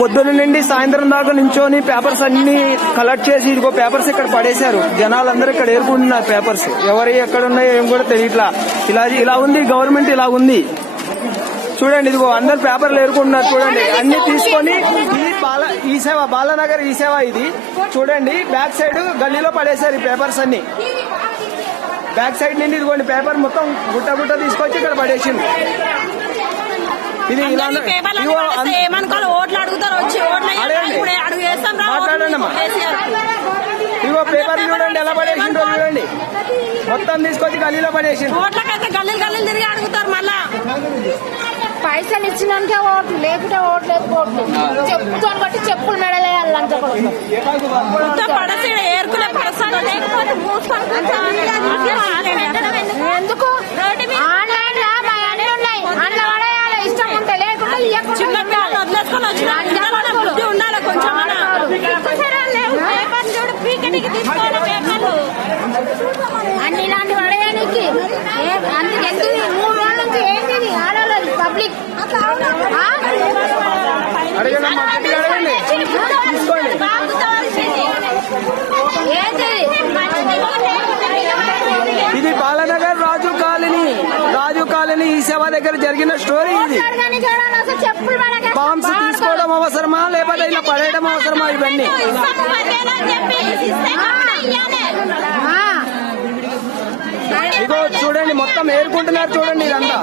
పొద్దున్న నుండి సాయంత్రం దాకా నించొని పేపర్స్ అన్ని కలెక్ట్ చేసి ఇదిగో పేపర్స్ ఇక్కడ పడేశారు. జనాలందరూ ఇక్కడ ఏరుకుంటున్నారు పేపర్స్. ఎవరి ఎక్కడ ఉన్నాయో ఏం కూడా తెలియట్లా. ఇలా ఉంది గవర్నమెంట్, ఇలా ఉంది. చూడండి, ఇదిగో అందరు పేపర్లు ఏరుకుంటున్నారు. చూడండి, అన్ని తీసుకొని ఇది ఈ సేవ బాలానగర్ ఈ సేవ. ఇది చూడండి, బ్యాక్ సైడ్ గల్లీలో పడేశారు ఈ పేపర్స్ అన్ని. బ్యాక్ సైడ్ నుండి ఇదిగోండి పేపర్ మొత్తం గుట్ట తీసుకొచ్చి ఇక్కడ పడేసింది. ఇది ఇలా ఓట్లు అడుగుతారు, వచ్చి మాట్లాడండి అమ్మా. ఇదిగో పేపర్ చూడండి ఎలా పడేసిందో చూడండి. మొత్తం తీసుకొచ్చి గల్లీలో పడేసింది. ఓట్లకైతే గల్లీలు తిరిగి అడుగుతారు. మళ్ళా పైసలు ఇచ్చినాకే ఓట్లు, లేకుంటే ఓట్లు ఓట్లు చెప్పుతో బట్టి చెప్పులు మెడలేయాలంటే ఏరుకునే పడసాడు. ఎందుకు ఆన్లైన్ లా మా అన్నీ ఉన్నాయి, అందులో పడేయాలి. ఇష్టం ఉంటే లేకుంటే చిన్న పిల్లలు వదిలేసుకొని వచ్చిన బుద్ధి ఉండాలి కొంచెం. అన్ని ఇలాంటి పడేయడానికి అందుకెందుకు 3 రోజుల నుంచి ఏంటి ఆడలేదు పబ్లిక్. ఇది బాలానగర్ రాజు కాలనీ ఈ సేవ దగ్గర జరిగిన స్టోరీ. ఇది బాంబ్స్ తీసుకోవడం అవసరమా లేకపోతే ఇలా పడేయడం అవసరమా? ఇవన్నీ ఇదిగో చూడండి, మొత్తం ఏరుకుంటున్నారు. చూడండి ఇదంతా